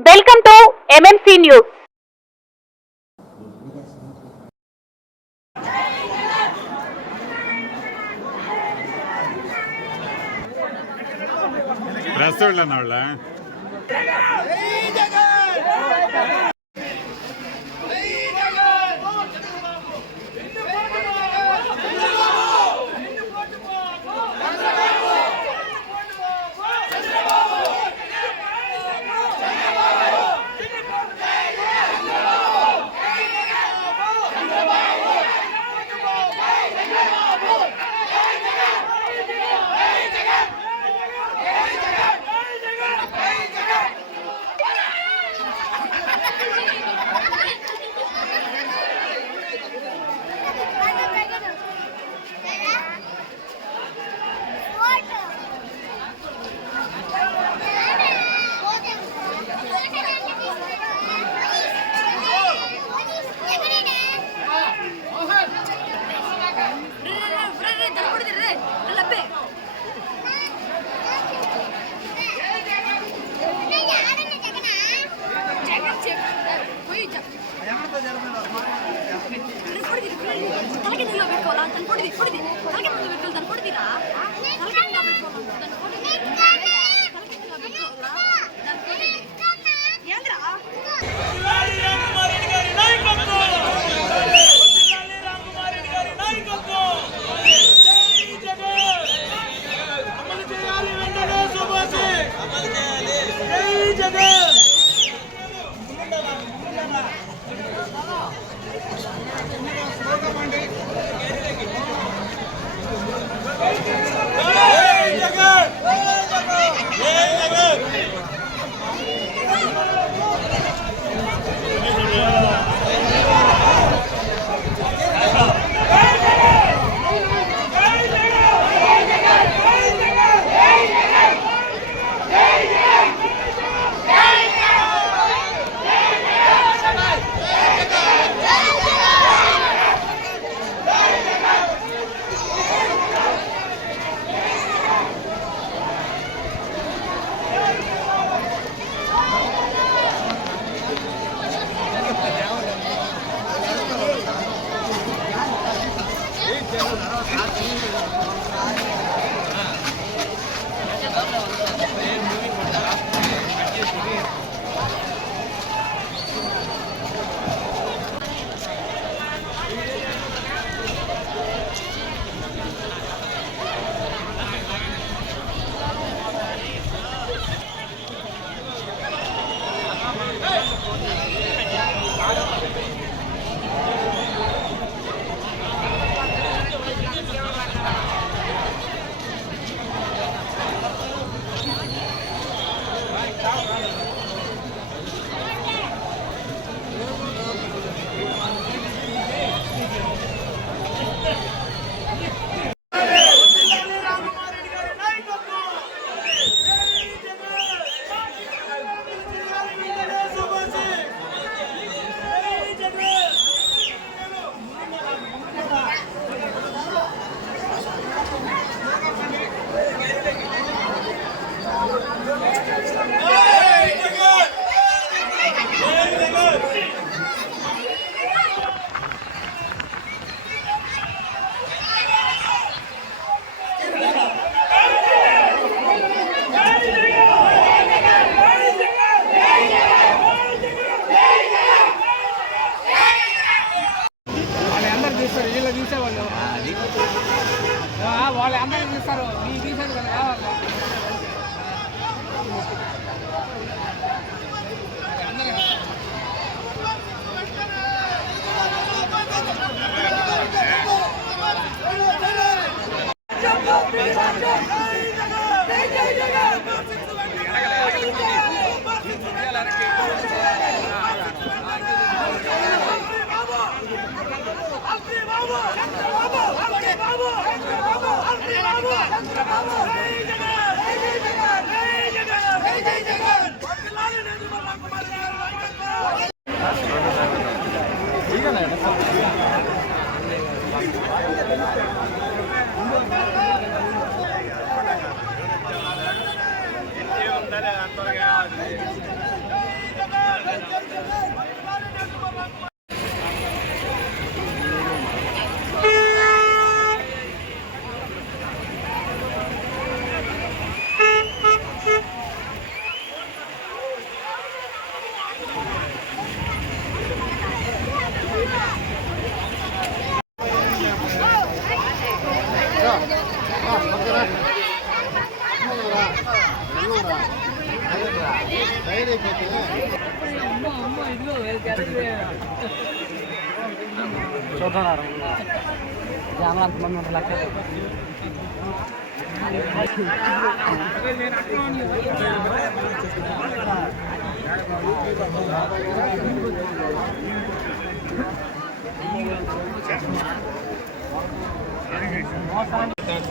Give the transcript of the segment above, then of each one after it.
Welcome to MMC news.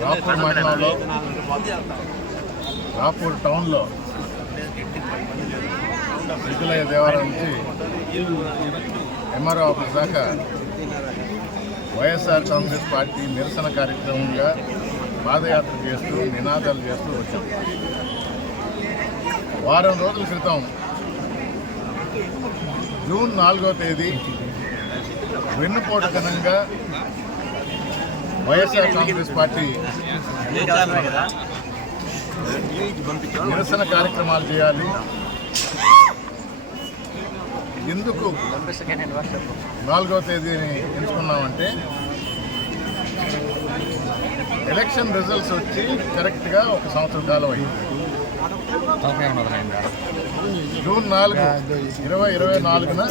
Rapur మండలంలో రాపూర్ టౌన్లో విద్యులయ్య దేవాలయం నుంచి ఎంఆర్ఓ ఆఫీస్ దాకా వైఎస్ఆర్ కాంగ్రెస్ పార్టీ నిరసన కార్యక్రమంగా పాదయాత్ర చేస్తూ నినాదాలు చేస్తూ వచ్చాం. వారం రోజుల క్రితం జూన్ 4వ తేదీ వెన్నుపోటు దినంగా వైఎస్ఆర్ కాంగ్రెస్ పార్టీ నిరసన కార్యక్రమాలు చేయాలి. ఎందుకు 4వ తేదీని ఎంచుకున్నామంటే ఎలక్షన్ రిజల్ట్స్ వచ్చి కరెక్ట్గా 1 సంవత్సరం కాలం అయింది. జూన్ 4, 2024న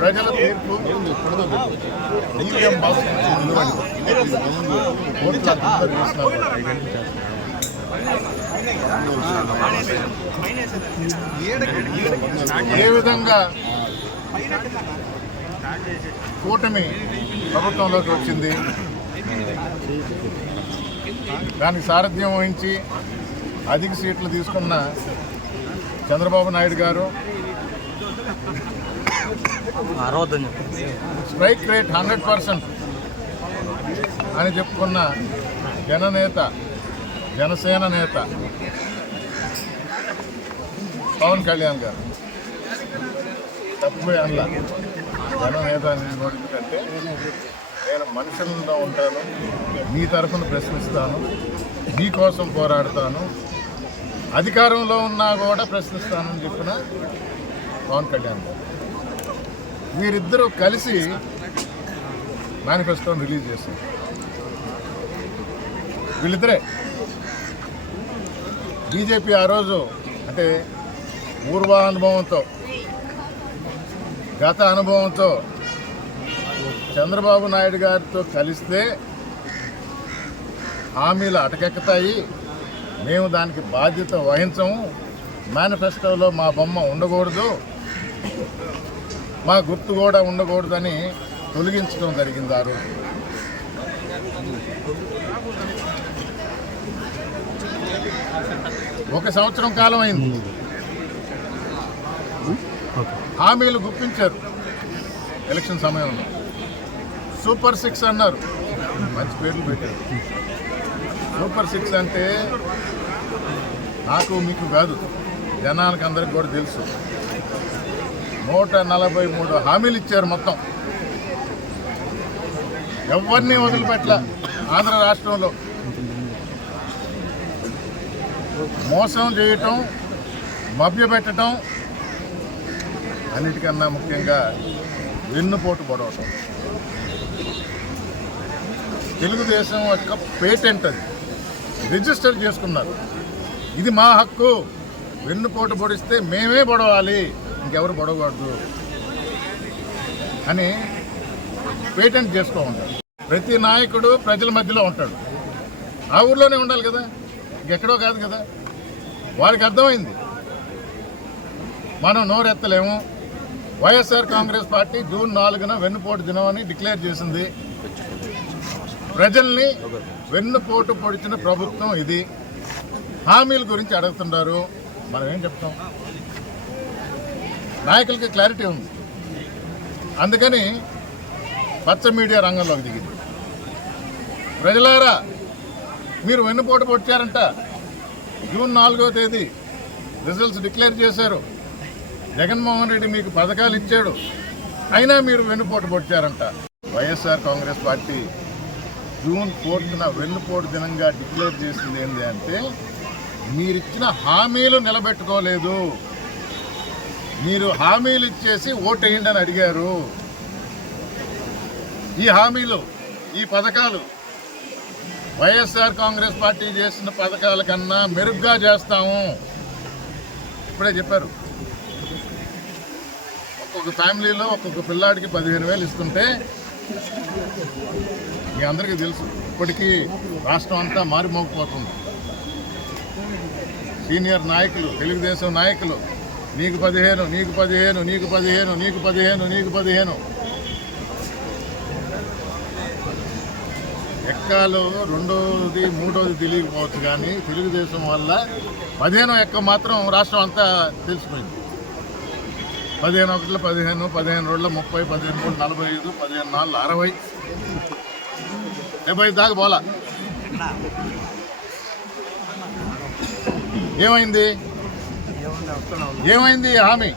ప్రజల తీర్పు ఈవీఎం బాక్స్ ఏ విధంగా కూటమి ప్రభుత్వంలోకి వచ్చింది, దానికి సారథ్యం వహించి అధిక సీట్లు తీసుకున్న చంద్రబాబు నాయుడు గారు స్ట్రైక్ రేట్ 100% అని చెప్పుకున్న జనసేన నేత పవన్ కళ్యాణ్ గారు తప్పిపోయి అనలా జననేత ఎందుకంటే నేను మనుషుల్లో ఉంటాను, మీ తరఫున ప్రశ్నిస్తాను, మీకోసం పోరాడతాను, అధికారంలో ఉన్నా కూడా ప్రశ్నిస్తానని చెప్పిన పవన్ కళ్యాణ్ గారు వీరిద్దరూ కలిసి మేనిఫెస్టోని రిలీజ్ చేశారు. వీళ్ళిద్దరే బీజేపీ ఆ రోజు అంటే పూర్వానుభవంతో గత అనుభవంతో చంద్రబాబు నాయుడు గారితో కలిస్తే హామీలు అటకెక్కుతాయి, మేము దానికి బాధ్యత వహించము, మేనిఫెస్టోలో మా బొమ్మ ఉండకూడదు, మా గుర్తు కూడా ఉండకూడదని తొలగించడం జరిగింది. ఆ రోజు ఒక సంవత్సరం కాలం అయింది. హామీలు గుప్పించారు ఎలక్షన్ సమయంలో. సూపర్ 6 అన్నారు, మంచి పేర్లు పెట్టారు. సూపర్ 6 అంటే నాకు మీకు కాదు, జనానికి అందరికి కూడా తెలుసు. 143 హామీలు ఇచ్చారు మొత్తం. ఎవరిని వదిలిపెట్టల. ఆంధ్ర రాష్ట్రంలో మోసం చేయటం, మభ్యపెట్టడం, అన్నిటికన్నా ముఖ్యంగా వెన్నుపోటు పొడవటం. తెలుగుదేశం యొక్క పేటెంట్ అది రిజిస్టర్ చేసుకున్నారు. ఇది మా హక్కు, వెన్నుపోటు పొడిస్తే మేమే పొడవాలి, ఇంకెవరు పొడవకూడదు అని పేటెంట్ చేసుకో ఉంటారు. ప్రతి నాయకుడు ప్రజల మధ్యలో ఉంటాడు. ఆ ఊర్లోనే ఉండాలి కదా, ఇంకెక్కడో కాదు కదా. వారికి అర్థమైంది మనం నోరెత్తలేము. వైఎస్ఆర్ కాంగ్రెస్ పార్టీ జూన్ 4న వెన్నుపోటు దినం అని డిక్లేర్ చేసింది. ప్రజల్ని వెన్నుపోటు పొడిచిన ప్రభుత్వం ఇది. హామీల గురించి అడుగుతున్నారు, మనం ఏం చెప్తాం? నాయకులకి క్లారిటీ ఉంది. అందుకని పచ్చ మీడియా రంగంలోకి దిగింది. ప్రజలారా, మీరు వెన్నుపోటు పొడిచారంట. జూన్ 4వ తేదీ రిజల్ట్స్ డిక్లేర్ చేశారు. జగన్మోహన్ రెడ్డి మీకు పథకాలు ఇచ్చాడు, అయినా మీరు వెన్నుపోటు పొడిచారంట. వైఎస్ఆర్ కాంగ్రెస్ పార్టీ జూన్ 4న వెన్నుపోటు దినంగా డిక్లేర్ చేసింది ఏంటి అంటే, మీరిచ్చిన హామీలు నిలబెట్టుకోలేదు. మీరు హామీలు ఇచ్చేసి ఓటేయండి అని అడిగారు. ఈ హామీలు, ఈ పథకాలు వైఎస్ఆర్ కాంగ్రెస్ పార్టీ చేసిన పథకాల కన్నా మెరుగ్గా చేస్తాము, ఇప్పుడే చెప్పారు, ఒక్కొక్క ఫ్యామిలీలో ఒక్కొక్క పిల్లాడికి 15,000 ఇస్తుంటే మీ అందరికీ తెలుసు ఇప్పటికీ రాష్ట్రం అంతా మారిమోగిపోతుంది. సీనియర్ నాయకులు, తెలుగుదేశం నాయకులు నీకు 15, నీకు 15, నీకు 15, నీకు 15, నీకు 15 ఎక్కాలు రెండోది మూడోది తెలియకపోవచ్చు, కానీ తెలుగుదేశం వల్ల 15 ఎక్క మాత్రం రాష్ట్రం అంతా తెలిసిపోయింది. 15 ఒకటిలో 15, 15 2 30, 15 3 45, 15 4 60, 70 దాకా పోలా. ఏమైంది ఏమైంది హామీ?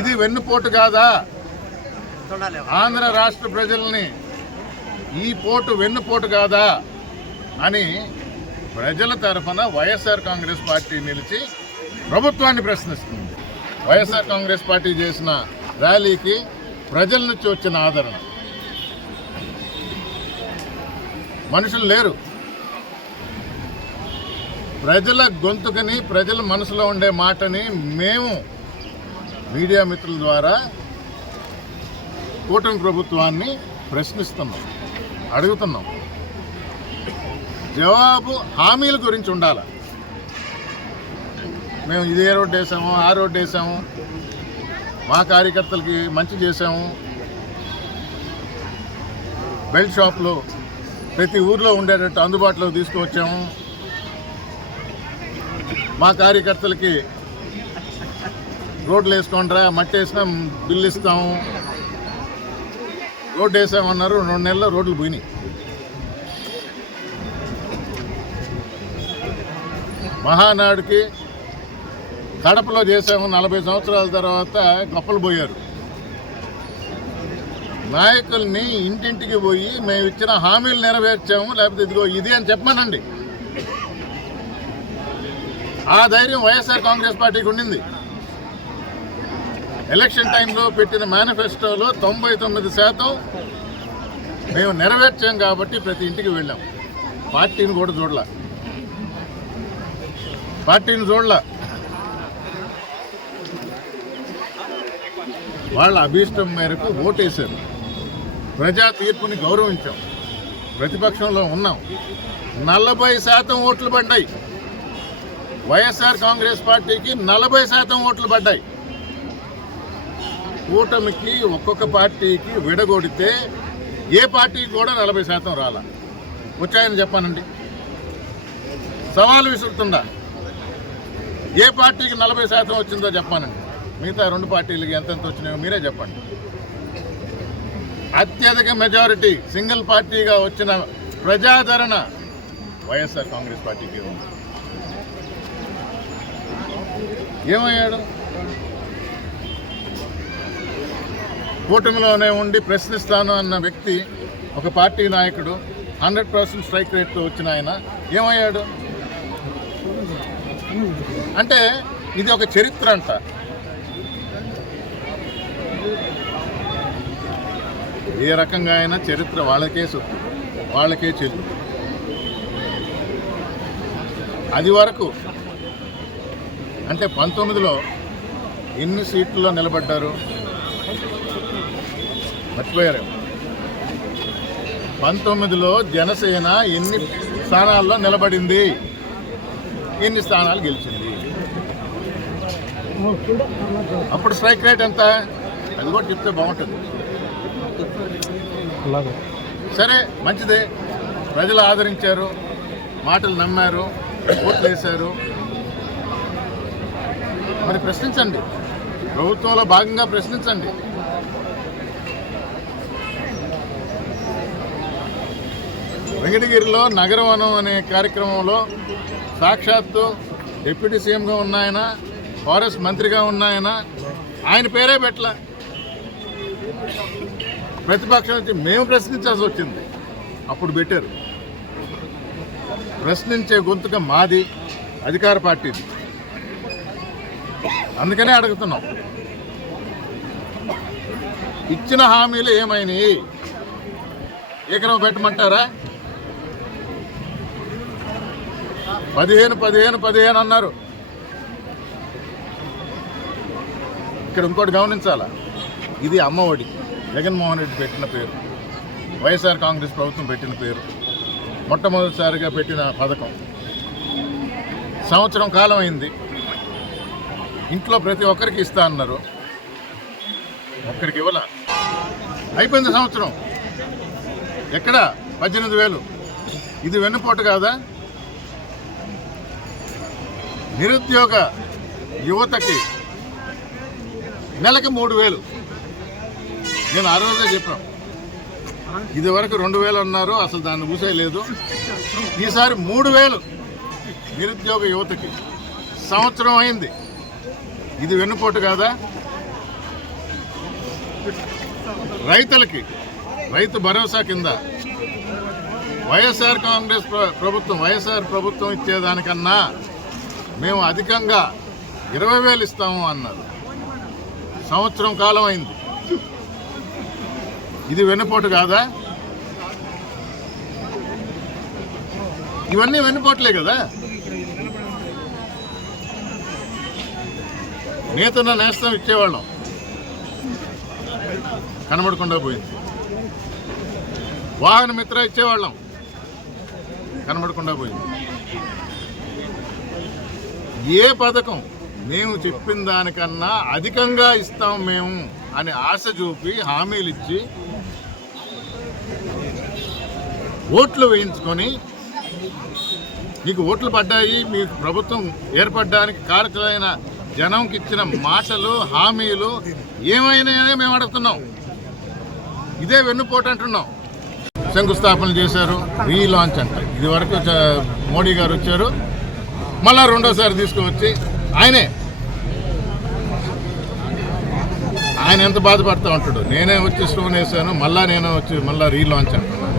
ఇది వెన్నుపోటు కాదా? ఆంధ్ర రాష్ట్ర ప్రజల్ని ఈ పోటు వెన్నుపోటు కాదా అని ప్రజల తరఫున వైఎస్ఆర్ కాంగ్రెస్ పార్టీ నిలిచి ప్రభుత్వాన్ని ప్రశ్నిస్తుంది. వైఎస్ఆర్ కాంగ్రెస్ పార్టీ చేసిన ర్యాలీకి ప్రజల నుంచి వచ్చిన ఆదరణ. మనుషులు లేరు, ప్రజల గొంతుకని, ప్రజల మనసులో ఉండే మాటని మేము మీడియా మిత్రుల ద్వారా కూటమి ప్రభుత్వాన్ని ప్రశ్నిస్తున్నాం, అడుగుతున్నాం. జవాబు హామీల గురించి ఉండాలి. మేము ఇదే రోడ్డు వేసాము, ఆ రోడ్డు వేసాము, మా కార్యకర్తలకి మంచి చేసాము, బెల్ట్ షాపులు ప్రతి ఊర్లో ఉండేటట్టు అందుబాటులో తీసుకువచ్చాము, మా కార్యకర్తలకి రోడ్లు వేసుకోండిరా, మట్టి వేసినా బిల్లు ఇస్తాము. రోడ్డు వేసామన్నారు, 2 నెలల్లో రోడ్లు పోయినాయి. మహానాడుకి కడపలో చేసాము, 40 సంవత్సరాల తర్వాత గొప్పలు పోయారు. నాయకుల్ని ఇంటింటికి పోయి మేము ఇచ్చిన హామీలు నెరవేర్చాము, లేకపోతే ఇదిగో ఇది అని చెప్పమనండి. ఆ ధైర్యం వైఎస్ఆర్ కాంగ్రెస్ పార్టీకి ఉండింది. ఎలక్షన్ టైంలో పెట్టిన మేనిఫెస్టోలో 99% మేము నెరవేర్చాం కాబట్టి ప్రతి ఇంటికి వెళ్ళాం. పార్టీని కూడా చూడలా, పార్టీని చూడలా. వాళ్ళ అభీష్టం మేరకు ఓటేశారు. ప్రజా తీర్పుని గౌరవించాం, ప్రతిపక్షంలో ఉన్నాం. 40% ఓట్లు పడ్డాయి. వైఎస్ఆర్ కాంగ్రెస్ పార్టీకి 40% ఓట్లు పడ్డాయి. కూటమికి ఒక్కొక్క పార్టీకి విడగొడితే ఏ పార్టీకి కూడా 40% రాలా. వచ్చాయని చెప్పానండి, సవాలు విసురుతుందా? ఏ పార్టీకి 40% వచ్చిందో చెప్పానండి. మిగతా 2 పార్టీలకి ఎంతెంత వచ్చినాయో మీరే చెప్పండి. అత్యధిక మెజారిటీ సింగిల్ పార్టీగా వచ్చిన ప్రజాదరణ వైఎస్ఆర్ కాంగ్రెస్ పార్టీకి ఉంది. ఏమయ్యాడు? కూటమిలోనే ఉండి ప్రశ్నిస్తాను అన్న వ్యక్తి, ఒక పార్టీ నాయకుడు, 100% స్ట్రైక్ రేట్తో వచ్చిన ఆయన ఏమయ్యాడు? అంటే ఇది ఒక చరిత్ర అంట. ఏ రకంగా అయినా చరిత్ర వాళ్ళకే సొత్తు, వాళ్ళకే చెల్లు. అది వరకు అంటే 19లో ఎన్ని సీట్లలో నిలబడ్డారు మర్చిపోయారు. 19లో జనసేన ఎన్ని స్థానాల్లో నిలబడింది, ఎన్ని స్థానాలు గెలిచింది, అప్పుడు స్ట్రైక్ రేట్ ఎంత, అది కూడా చెప్తే బాగుంటుంది. సరే, మంచిదే, ప్రజలు ఆదరించారు, మాటలు నమ్మారు, ఓట్లు వేశారు. మరి ప్రశ్నించండి, ప్రభుత్వంలో భాగంగా ప్రశ్నించండి. వెంకటగిరిలో నగరవనం అనే కార్యక్రమంలో సాక్షాత్తు డిప్యూటీ సీఎంగా ఉన్న ఆయన, ఫారెస్ట్ మంత్రిగా ఉన్న ఆయన పేరే పెట్టలా. ప్రతిపక్షం నుంచి మేము ప్రశ్నించాల్సి వచ్చింది, అప్పుడు పెట్టారు. ప్రశ్నించే గొంతుక మాది, అధికార పార్టీది. అందుకనే అడుగుతున్నాం, ఇచ్చిన హామీలు ఏమైనాయి? ఏకరం పెట్టమంటారా? 15 అన్నారు, ఇక్కడ ఇంకోటి గమనించాలా, ఇది అమ్మఒడి జగన్మోహన్ రెడ్డి పెట్టిన పేరు, వైఎస్ఆర్ కాంగ్రెస్ ప్రభుత్వం పెట్టిన పేరు, మొట్టమొదటిసారిగా పెట్టిన పథకం. సంవత్సరం కాలం అయింది, ఇంట్లో ప్రతి ఒక్కరికి ఇస్తా అన్నారు, ఒక్కరికి ఇవ్వాల. అయిపోయింది సంవత్సరం, ఎక్కడ 18,000. ఇది వెన్నుపోటు కాదా? నిరుద్యోగ యువతకి నెలకి 3,000. నేను ఆ రోజే చెప్పాను, ఇది వరకు 2,000 అన్నారు, అసలు దాన్ని ఊసేయలేదు. ఈసారి 3,000 నిరుద్యోగ యువతకి. సంవత్సరం అయింది, ఇది వెన్నుపోటు కాదా? రైతులకి రైతు భరోసా కింద వైఎస్ఆర్ కాంగ్రెస్ ప్రభుత్వం, వైఎస్ఆర్ ప్రభుత్వం ఇచ్చేదానికన్నా మేము అధికంగా 20,000 ఇస్తాము అన్నారు. సంవత్సరం కాలం అయింది, ఇది వెన్నుపోటు కాదా? ఇవన్నీ వెన్నుపోట్లే కదా. నేతన్న నేస్తం ఇచ్చేవాళ్ళం, కనబడకుండా పోయింది. వాహన మిత్ర ఇచ్చేవాళ్ళం, కనబడకుండా పోయింది. ఏ పథకం మేము చెప్పిన దానికన్నా అధికంగా ఇస్తాం మేము అని ఆశ చూపి హామీలు ఇచ్చి ఓట్లు వేయించుకొని, మీకు ఓట్లు పడ్డాయి, మీకు ప్రభుత్వం ఏర్పడడానికి కారకులైన జనంకి ఇచ్చిన మాటలు హామీలు ఏమైనాయనే మేము అడుగుతున్నాం. ఇదే వెన్నుపోటు అంటున్నాం. శంకుస్థాపనలు చేశారు, రీలాంచ్ అంట. ఇది వరకు మోడీ గారు వచ్చారు, మళ్ళా రెండోసారి తీసుకువచ్చి ఆయన ఎంత బాధపడతా ఉంటాడు. నేనే వచ్చి స్టోన్ వేసాను, నేనే వచ్చి మళ్ళా రీలాంచ్ అంటున్నాను.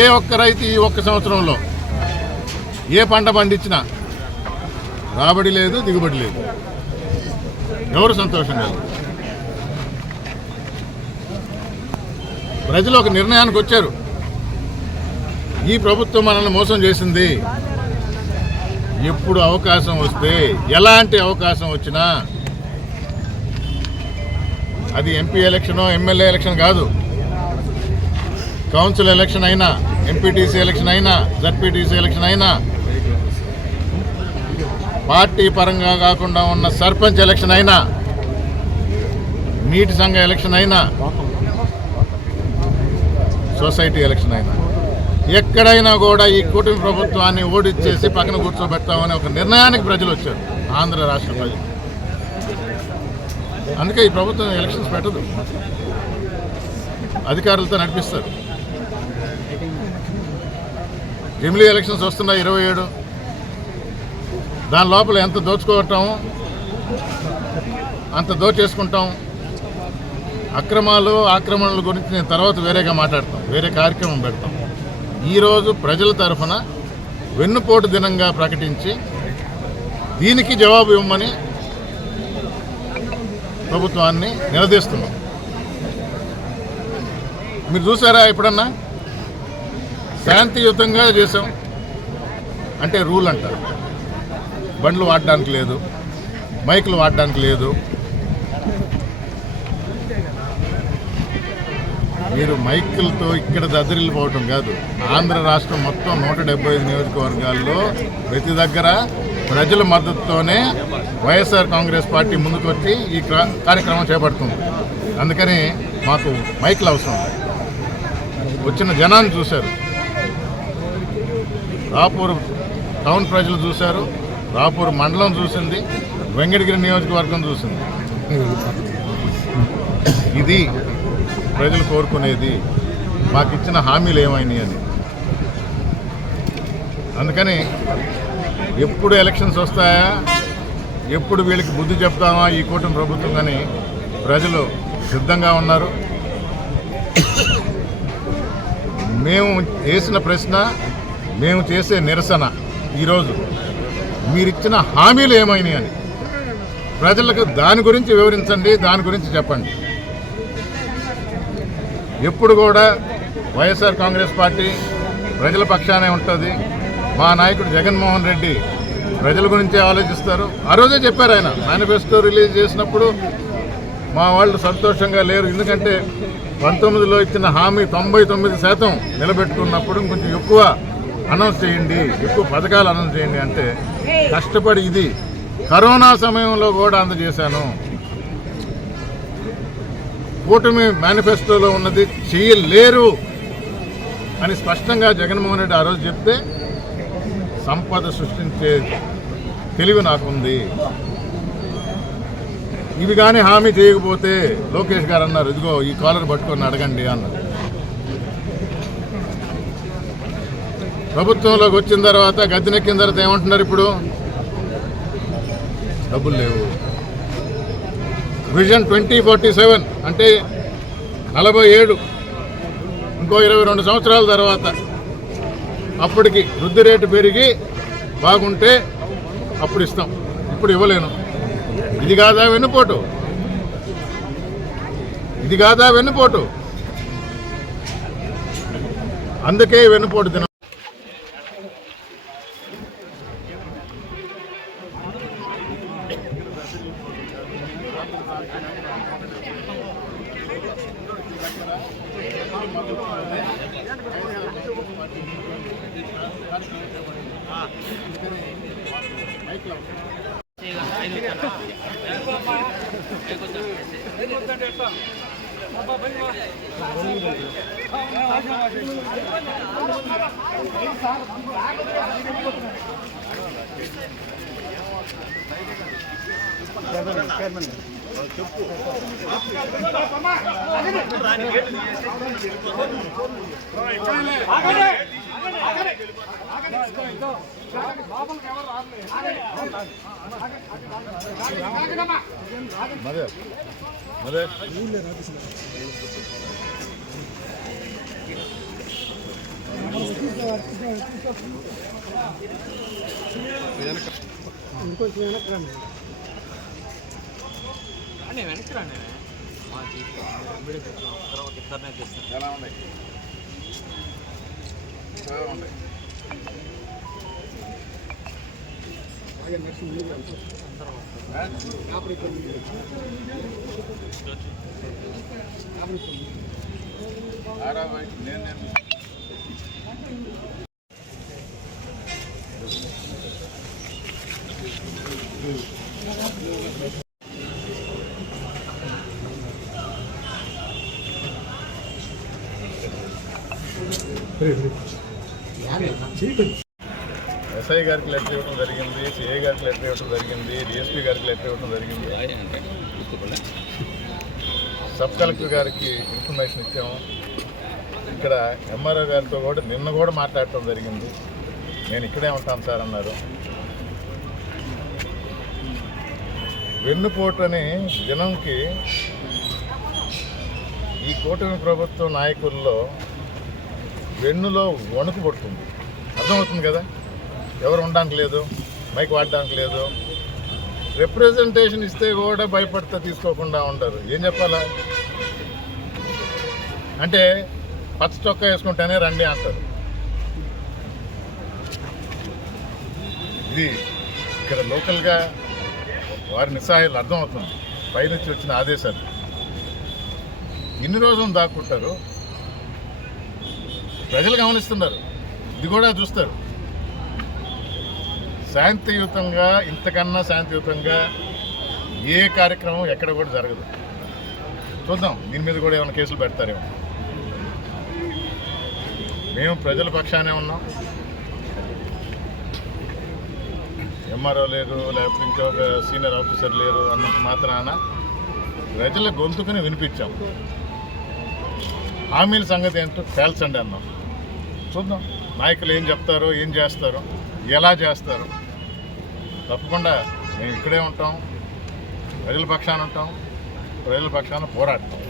ఏ ఒక్క రైతు ఈ ఒక్క సంవత్సరంలో ఏ పంట పండించినా రాబడి లేదు, దిగుబడి లేదు. ఎవరు సంతోషంగా లేదు. ప్రజలు ఒక నిర్ణయానికి వచ్చారు, ఈ ప్రభుత్వం మనల్ని మోసం చేసింది. ఎప్పుడు అవకాశం వస్తే, ఎలాంటి అవకాశం వచ్చినా, అది ఎంపీ ఎలక్షనో ఎమ్మెల్యే ఎలక్షన్ కాదు, కౌన్సిల్ ఎలక్షన్ అయినా, ఎంపీటీసీ ఎలక్షన్ అయినా, జడ్పీటీసీ ఎలక్షన్ అయినా, పార్టీ పరంగా కాకుండా ఉన్న సర్పంచ్ ఎలక్షన్ అయినా, నీటి సంఘ ఎలక్షన్ అయినా, సొసైటీ ఎలక్షన్ అయినా, ఎక్కడైనా కూడా ఈ కూటమి ప్రభుత్వాన్ని ఓడిచ్చేసి పక్కన కూర్చోబెడతామని ఒక నిర్ణయానికి ప్రజలు వచ్చారు, ఆంధ్ర రాష్ట్ర ప్రజలు. అందుకే ఈ ప్రభుత్వం ఎలక్షన్స్ పెట్టదు, అధికారులతో నడిపిస్తారు. జమిలీ ఎలక్షన్స్ వస్తున్నాయి 27. దాని లోపల ఎంత దోచుకోవటం అంత దోచేసుకుంటాం. ఆక్రమణల గురించి నేను తర్వాత వేరేగా మాట్లాడతాం, వేరే కార్యక్రమం పెడతాం. ఈరోజు ప్రజల తరఫున వెన్నుపోటు దినంగా ప్రకటించి దీనికి జవాబు ఇవ్వమని ప్రభుత్వాన్ని నిలదీస్తున్నాం. మీరు చూసారా ఎప్పుడన్నా? శాంతియుతంగా చేసాం అంటే రూల్ అంటారు. బండ్లు వాడడానికి లేదు, మైకులు వాడడానికి లేదు. మీరు మైకులతో ఇక్కడ దద్దరిల్లిపోవటం కాదు, ఆంధ్ర రాష్ట్రం మొత్తం 175 నియోజకవర్గాల్లో ప్రతి దగ్గర ప్రజల మద్దతుతోనే వైఎస్ఆర్ కాంగ్రెస్ పార్టీ ముందుకు వచ్చి ఈ కార్యక్రమం చేపడుతుంది. అందుకని మాకు మైకులు అవసరం. వచ్చిన జనాన్ని చూశారు, రాపూర్ టౌన్ ప్రజలు చూశారు, రాపూర్ మండలం చూసింది, వెంకటగిరి నియోజకవర్గం చూసింది. ఇది ప్రజలు కోరుకునేది, మాకు ఇచ్చిన హామీలు ఏమైనాయి అని. అందుకని ఎప్పుడు ఎలక్షన్స్ వస్తాయా, ఎప్పుడు వీళ్ళకి బుద్ధి చెప్తామా ఈ కూటమి ప్రభుత్వం అని ప్రజలు సిద్ధంగా ఉన్నారు. మేము వేసిన ప్రశ్న, మేము చేసే నిరసన ఈరోజు మీరిచ్చిన హామీలు ఏమైనాయి అని ప్రజలకు దాని గురించి వివరించండి, దాని గురించి చెప్పండి. ఎప్పుడు కూడా వైఎస్ఆర్ కాంగ్రెస్ పార్టీ ప్రజల పక్షానే ఉంటుంది. మా నాయకుడు జగన్మోహన్ రెడ్డి ప్రజల గురించి ఆలోచిస్తారు. ఆ రోజే చెప్పారు ఆయన మేనిఫెస్టో రిలీజ్ చేసినప్పుడు మా వాళ్ళు సంతోషంగా లేరు, ఎందుకంటే 19లో ఇచ్చిన హామీ 99% నిలబెట్టుకున్నప్పుడు కొంచెం ఎక్కువ అనౌన్స్ చేయండి, ఎక్కువ పథకాలు అనౌన్స్ చేయండి అంటే కష్టపడి ఇది కరోనా సమయంలో కూడా అందజేశాను. కూటమి మేనిఫెస్టోలో ఉన్నది చేయలేరు అని స్పష్టంగా జగన్మోహన్ రెడ్డి ఆ రోజు చెప్తే సంపద సృష్టించే తెలివి నాకుంది. ఇవి కానీ హామీ చేయకపోతే లోకేష్ గారు అన్నారు, ఇదిగో ఈ కాలర్ పట్టుకొని అడగండి అన్నారు. ప్రభుత్వంలోకి వచ్చిన తర్వాత గద్దెనెక్కిన తర్వాత ఏమంటున్నారు? ఇప్పుడు డబ్బులు లేవు. విజన్ 2047 అంటే 47 ఇంకో 22 సంవత్సరాల తర్వాత అప్పటికి వృద్ధి రేటు పెరిగి బాగుంటే అప్పుడు ఇస్తాం, ఇప్పుడు ఇవ్వలేను. ఇది కాదా వెన్నుపోటు? ఇది కాదా వెన్నుపోటు? అందుకే వెన్నుపోటు దినం. ఎలా ఉన్నాయి? ఎస్ఐ గారికి లెటర్ ఇవ్వడం జరిగింది, సిఐ గారికి లెటర్ ఇవ్వడం జరిగింది, డిఎస్పీ గారికి లెటర్ ఇవ్వడం జరిగింది, సబ్ కలెక్టర్ గారికి ఇన్ఫర్మేషన్ ఇచ్చాము. ఇక్కడ ఎంఆర్ఓ గారితో కూడా నిన్న కూడా మాట్లాడటం జరిగింది. నేను ఇక్కడే ఉంటాను సార్ అన్నారు. వెన్నుపోటు అని దినంకి ఈ కూటమి ప్రభుత్వ నాయకుల్లో వెన్నులో వణుకు పడుతుంది. అర్థమవుతుంది కదా, ఎవరు ఉండడానికి లేదు, మైక్ వాడడానికి లేదు. రిప్రజెంటేషన్ ఇస్తే కూడా భయపడితే తీసుకోకుండా ఉంటారు. ఏం చెప్పాలా అంటే పచ్చ చొక్కా వేసుకుంటేనే రండి అంటారు. ఇది ఇక్కడ లోకల్గా వారి నిస్సహాయాలు అర్థమవుతుంది. పైనుంచి వచ్చిన ఆదేశాలు ఇన్ని రోజులు దాక్కుంటారు. ప్రజలు గమనిస్తున్నారు, ఇది కూడా చూస్తారు. శాంతియుతంగా, ఇంతకన్నా శాంతియుతంగా ఏ కార్యక్రమం ఎక్కడ కూడా జరగదు. చూద్దాం, దీని మీద కూడా ఏమైనా కేసులు పెడతారేమో. మేము ప్రజల పక్షానే ఉన్నాం. ఎంఆర్ఓ లేరు, లేకపోతే ఇంకొక సీనియర్ ఆఫీసర్ లేరు అన్నంత మాత్రాన ప్రజల గొంతుకుని వినిపించాం. హామీల సంగతి ఏంటో తేల్చండి అన్నాం. చూద్దాం నాయకులు ఏం చెప్తారో, ఏం చేస్తారో, ఎలా చేస్తారో. తప్పకుండా మేము ఇక్కడే ఉంటాం, ప్రజల పక్షాన ఉంటాం, ప్రజల పక్షాన పోరాడతాం.